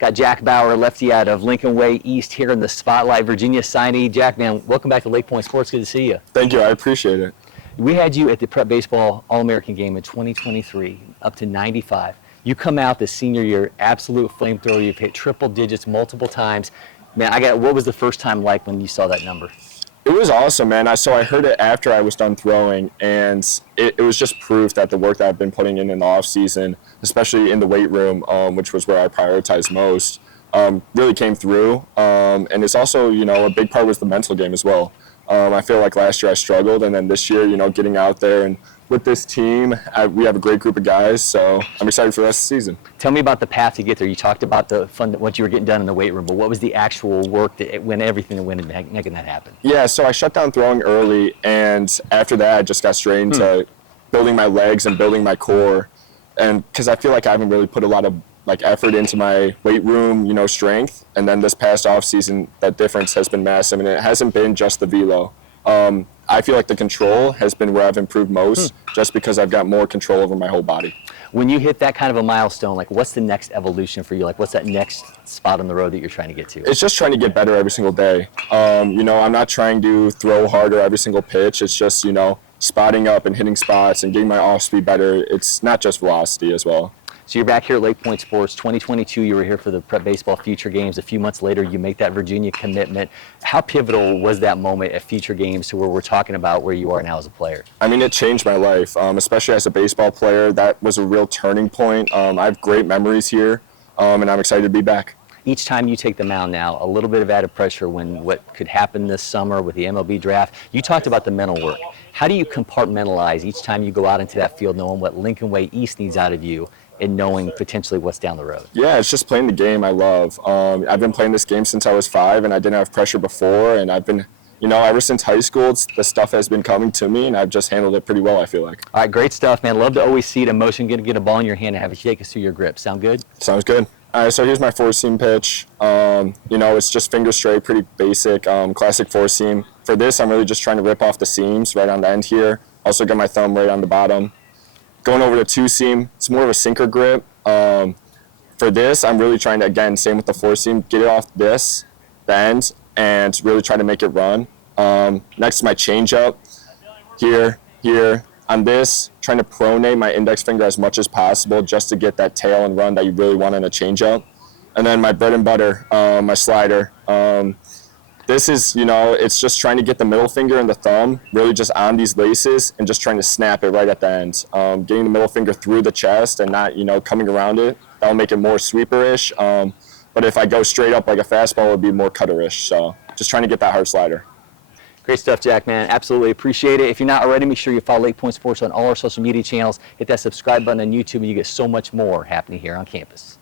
Got Jack Bauer, lefty out of Lincoln-Way East here in the spotlight. Virginia signee. Jack, man, welcome back to LakePoint Sports. Good to see you. Thank you. I appreciate it. We had you at the Prep Baseball All-American game in 2023, up to 95. You come out this senior year, absolute flamethrower. You've hit triple digits multiple times. Man, what was the first time like when you saw that number? It was awesome, man. So I heard it after I was done throwing, and it was just proof that the work that I've been putting in the off season, especially in the weight room, which was where I prioritized most, really came through. And it's also, a big part was the mental game as well. I feel like last year I struggled, and then this year, getting out there and with this team, we have a great group of guys, so I'm excited for the rest of the season. Tell me about the path to get there. You talked about the fun, what you were getting done in the weight room, but what was the actual work that went everything that went into making that happen? Yeah, so I shut down throwing early, and after that, I just got straight into building my legs and building my core, and because I feel like I haven't really put a lot of effort into my weight room, strength, and then this past off season, that difference has been massive, and it hasn't been just the velo. I feel like the control has been where I've improved most, just because I've got more control over my whole body. When you hit that kind of a milestone, what's the next evolution for you? What's that next spot on the road that you're trying to get to? It's just trying to get better every single day. I'm not trying to throw harder every single pitch. It's just, spotting up and hitting spots and getting my off speed better. It's not just velocity as well. So you're back here at LakePoint Sports. 2022, you were here for the Prep Baseball Future Games. A few months later, you make that Virginia commitment. How pivotal was that moment at Future Games to where we're talking about where you are now as a player? I mean, it changed my life, especially as a baseball player. That was a real turning point. I have great memories here, and I'm excited to be back. Each time you take the mound now, a little bit of added pressure when what could happen this summer with the MLB draft. You talked about the mental work. How do you compartmentalize each time you go out into that field knowing what Lincoln-Way East needs out of you and knowing potentially what's down the road? Yeah, it's just playing the game I love. I've been playing this game since I was 5, and I didn't have pressure before, and I've been, ever since high school, the stuff has been coming to me, and I've just handled it pretty well, I feel like. All right, great stuff, man. Love to always see it in motion, get a ball in your hand and have it shake us through your grip. Sound good? Sounds good. All right, so here's my four-seam pitch. It's just finger straight, pretty basic, classic four-seam. For this, I'm really just trying to rip off the seams right on the end here. Also got my thumb right on the bottom. Going over to two-seam, it's more of a sinker grip. For this, I'm really trying to, again, same with the four-seam, get it off the end, and really try to make it run. Next to my changeup, here. On this, trying to pronate my index finger as much as possible just to get that tail and run that you really want in a changeup. And then my bread and butter, my slider. This is, it's just trying to get the middle finger and the thumb really just on these laces and just trying to snap it right at the end. Getting the middle finger through the chest and not, coming around it. That'll make it more sweeper-ish. But if I go straight up like a fastball, it would be more cutter-ish. So just trying to get that hard slider. Great stuff, Jack, man. Absolutely appreciate it. If you're not already, make sure you follow LakePoint Sports on all our social media channels. Hit that subscribe button on YouTube, and you get so much more happening here on campus.